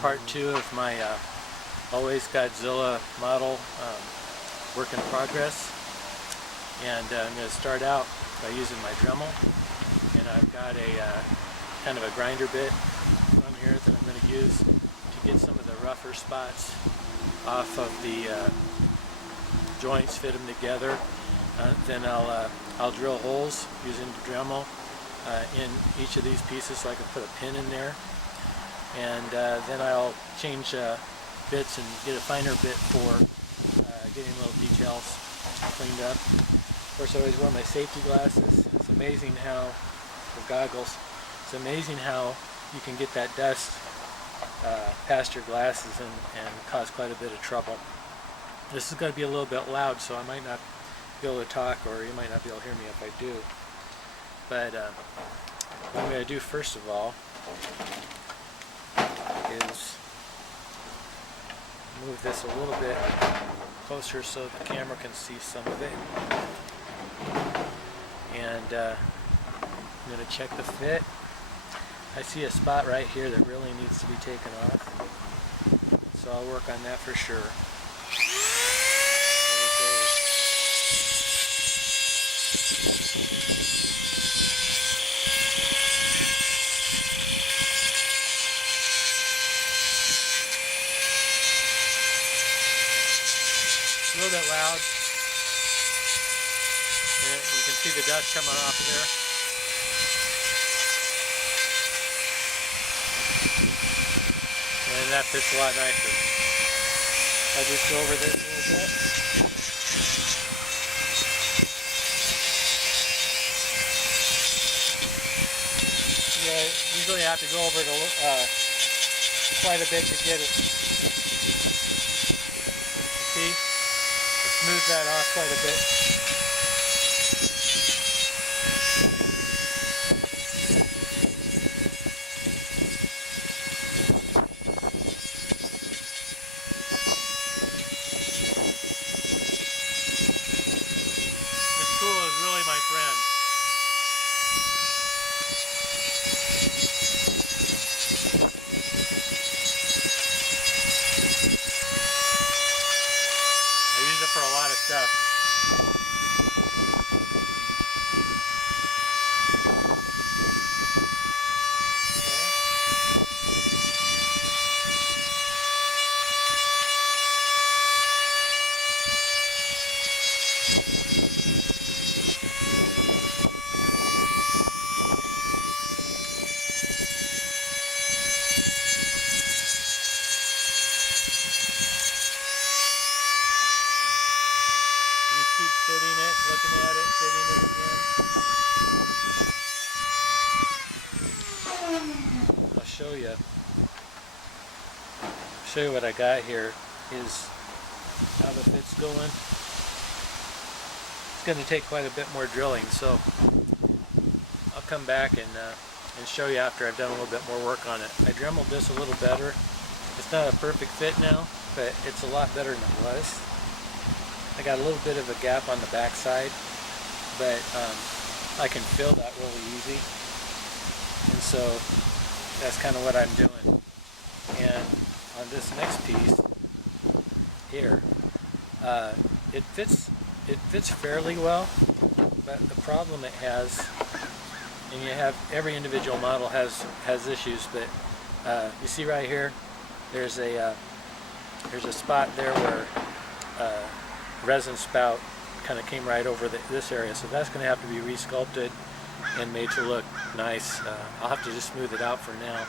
part 2 of my always Godzilla model work in progress, and I'm going to start out by using my Dremel, and I've got a kind of a grinder bit on here that I'm going to use to get some of the rougher spots off of the joints, fit them together. Then I'll drill holes using the Dremel in each of these pieces so I can put a pin in there, and then I'll change bits and get a finer bit for getting little details cleaned up. Of course, I always wear my safety glasses. It's amazing how, or goggles, it's amazing how you can get that dust past your glasses and cause quite a bit of trouble. This is going to be a little bit loud, so I might not be able to talk, or you might not be able to hear me if I do. But what I'm going to do first of all is move this a little bit closer so the camera can see some of it. And I'm going to check the fit. I see a spot right here that really needs to be taken off, so I'll work on that for sure. A little bit loud. And you can see the dust coming off of there. And that fits a lot nicer. I'll just go over this a little bit. Yeah, usually I have to go over it quite a bit to get it. You see? Smooth that off quite a bit. This tool is really my friend. For a lot of stuff. Keep fitting it, looking at it, fitting it again. I'll show you what I got here is how the fit's going. It's going to take quite a bit more drilling, so I'll come back and show you after I've done a little bit more work on it. I dremeled this a little better. It's not a perfect fit now, but it's a lot better than it was. I got a little bit of a gap on the back side, but I can fill that really easy, and so that's kind of what I'm doing. And on this next piece here, it fits fairly well, but the problem it has, and you have every individual model has issues, but you see right here, there's a spot there where resin spout kind of came right over this area, so that's going to have to be resculpted and made to look nice. I'll have to just smooth it out for now.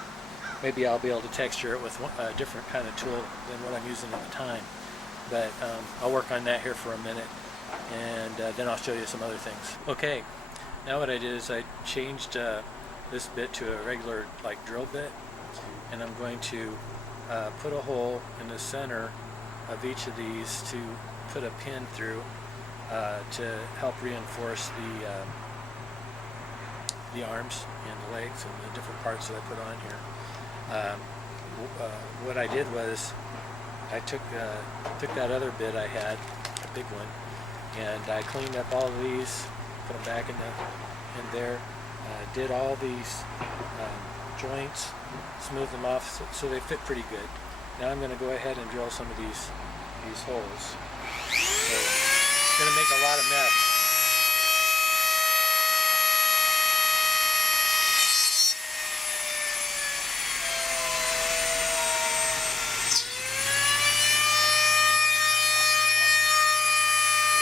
Maybe I'll be able to texture it with a different kind of tool than what I'm using at the time, but I'll work on that here for a minute, and then I'll show you some other things. Okay, now what I did is I changed this bit to a regular drill bit, and I'm going to put a hole in the center of each of these to put a pin through to help reinforce the arms and the legs and the different parts that I put on here. What I did was I took that other bit I had, a big one, and I cleaned up all of these, put them back in there, did all these joints, smooth them off so they fit pretty good. Now I'm going to go ahead and drill some of these holes. So it's going to make a lot of mess.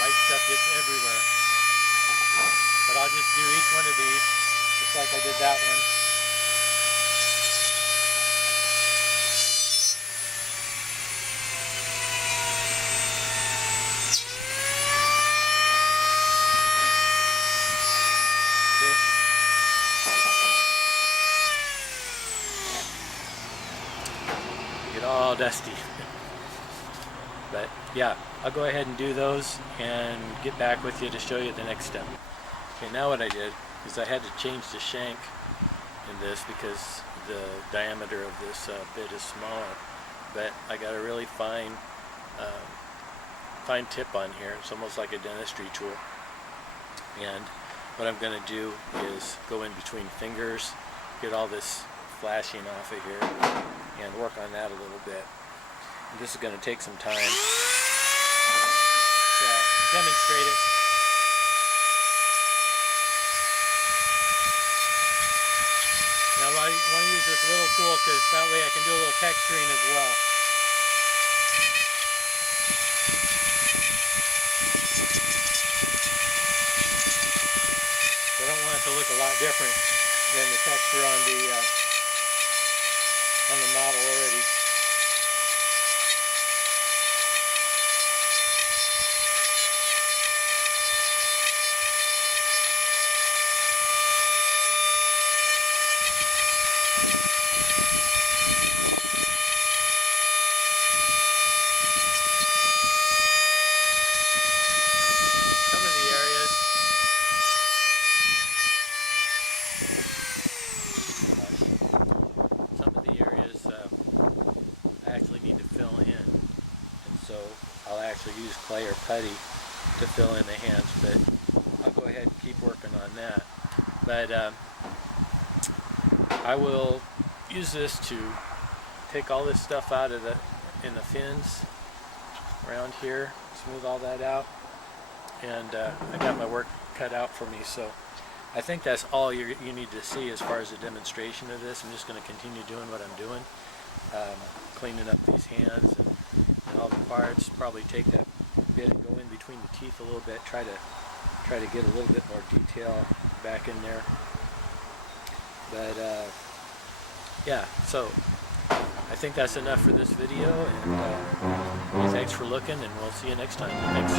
White stuff gets everywhere. But I'll just do each one of these just like I did that one. Get all dusty. But yeah, I'll go ahead and do those and get back with you to show you the next step. Okay, now what I did is I had to change the shank in this because the diameter of this bit is smaller. But I got a really fine tip on here. It's almost like a dentistry tool. And what I'm going to do is go in between fingers, get all this flashing off of here, and work on that a little bit. And this is going to take some time to demonstrate it. Now I want to use this little tool because that way I can do a little texturing as well. I don't want it to look a lot different than the texture on the model already. Some of the areas I actually need to fill in, and so I'll actually use clay or putty to fill in the hands, but I'll go ahead and keep working on that. But I will use this to take all this stuff out of the fins around here, smooth all that out, and I got my work cut out for me. So I think that's all you need to see as far as a demonstration of this. I'm just going to continue doing what I'm doing, cleaning up these hands and all the parts. Probably take that bit and go in between the teeth a little bit. Try to get a little bit more detail back in there. But yeah, so I think that's enough for this video. And thanks for looking, and we'll see you next time. Thanks.